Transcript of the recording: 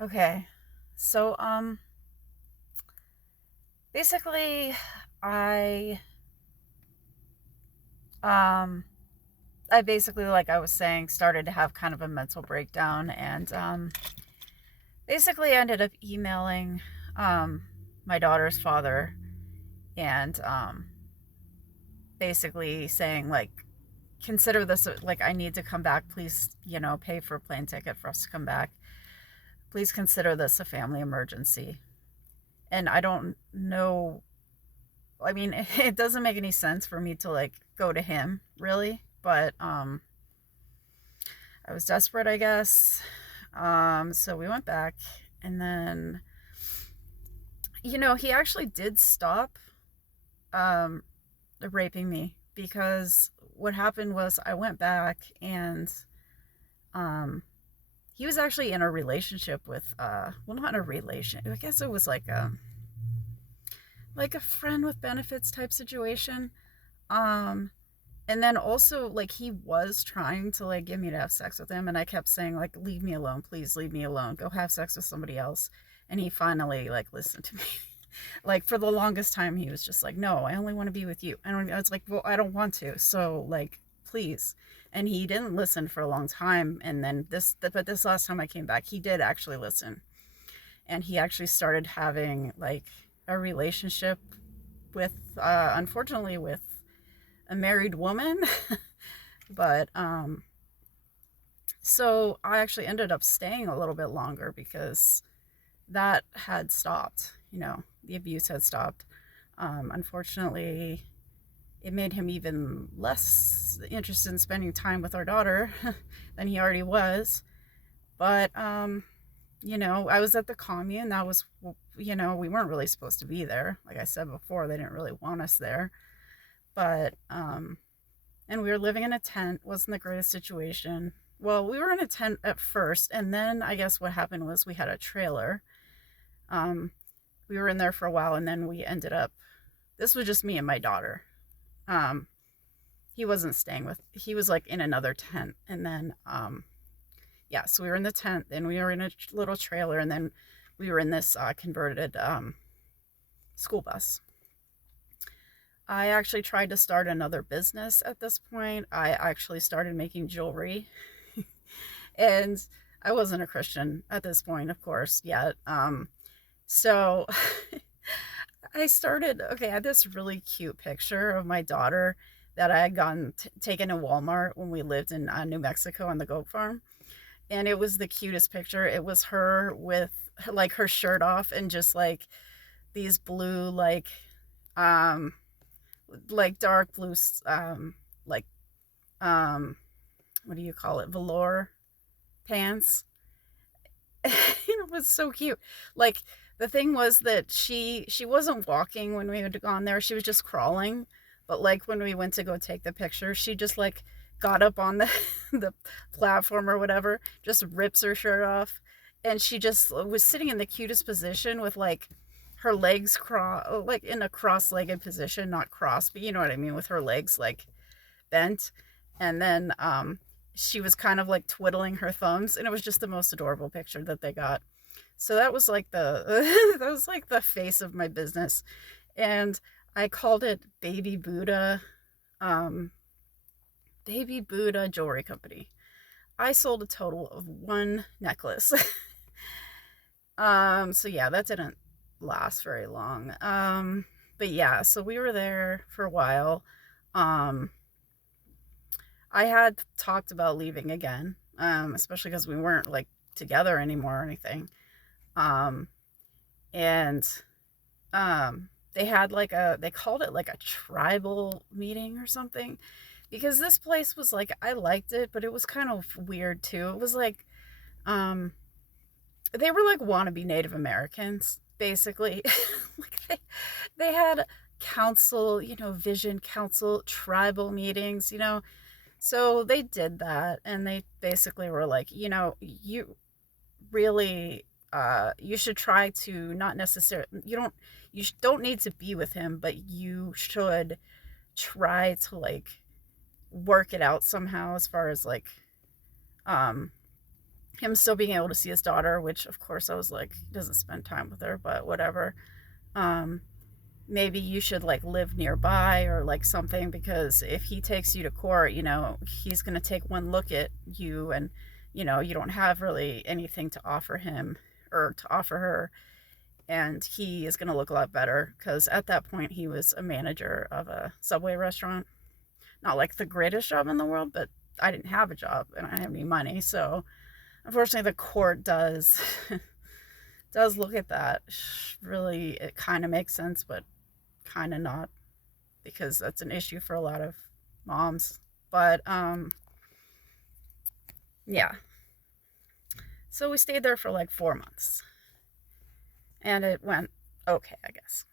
Okay. So, basically, I, um, I basically, like I was saying, started to have kind of a mental breakdown and, basically ended up emailing, um, my daughter's father and, basically saying, like, consider this, like, I need to come back. Please, pay for a plane ticket for us to come back. Please consider this a family emergency. And I don't know, I mean, it doesn't make any sense for me to like go to him, really, but I was desperate, I guess. So we went back and then he actually did stop um raping me because what happened was I went back and um he was actually in a relationship with well, not a relation. I guess it was like a friend with benefits type situation. Um And then also, like, he was trying to, like, get me to have sex with him. And I kept saying, like, leave me alone. Please leave me alone. Go have sex with somebody else. And he finally, like, listened to me. Like, for the longest time, he was just like, no, I only want to be with you. I was like, well, I don't want to. So, like, please. And he didn't listen for a long time. And then but this last time I came back, he did actually listen. And he actually started having, like, a relationship with, unfortunately, with a married woman. But so I actually ended up staying a little bit longer because that had stopped. The abuse had stopped. Unfortunately, it made him even less interested in spending time with our daughter than he already was. But I was at the commune. That was, we weren't really supposed to be there. Like I said before, they didn't really want us there. But and we were living in a tent. Wasn't the greatest situation. Well, we were in a tent at first, and then I guess what happened was we had a trailer. um we were in there for a while, and then we ended up, this was just me and my daughter. um he wasn't staying with, he was like in another tent. And then yeah, so we were in the tent, then we were in a little trailer, and then we were in this converted school bus. I actually tried to start another business at this point. I actually started making jewelry. And I wasn't a Christian at this point, of course, yet. So I started, okay, I had this really cute picture of my daughter that I had gotten taken in Walmart when we lived in New Mexico on the goat farm. And it was the cutest picture. It was her with like her shirt off and just these blue, um, like dark blue, like, um, what do you call it? Velour pants. It was so cute. Like, the thing was that she wasn't walking when we had gone there. She was just crawling. But like when we went to go take the picture, she just like got up on the the platform or whatever, just rips her shirt off, and she just was sitting in the cutest position with like her legs like in a cross-legged position, not cross, but you know what I mean, with her legs like bent. And then she was kind of like twiddling her thumbs, and it was just the most adorable picture that they got. So that was like the that was like the face of my business. And I called it um Baby Buddha Jewelry Company. I sold a total of one necklace. So yeah, that didn't last very long. But yeah, so we were there for a while. um I had talked about leaving again, especially because we weren't like together anymore or anything. Um, and they had they called it like a tribal meeting or something, because this place was like, I liked it, but it was kind of weird too. It was like, um, they were like wannabe Native Americans, basically. like they had council, vision council, tribal meetings, So they did that, and they basically were like, you really, you should try to not necessarily, don't need to be with him, but you should try to like work it out somehow, as far as like, um him still being able to see his daughter, which of course I was like, he doesn't spend time with her, but whatever. Um, Maybe you should like live nearby or like something, because if he takes you to court, he's going to take one look at you, and you don't have really anything to offer him or to offer her, and he is going to look a lot better, because at that point he was a manager of a Subway restaurant. Not like the greatest job in the world, but I didn't have a job and I didn't have any money. So unfortunately the court does does look at that. Really, it kind of makes sense, but kind of not, because that's an issue for a lot of moms. But yeah. So we stayed there for like 4 months, and it went okay, I guess.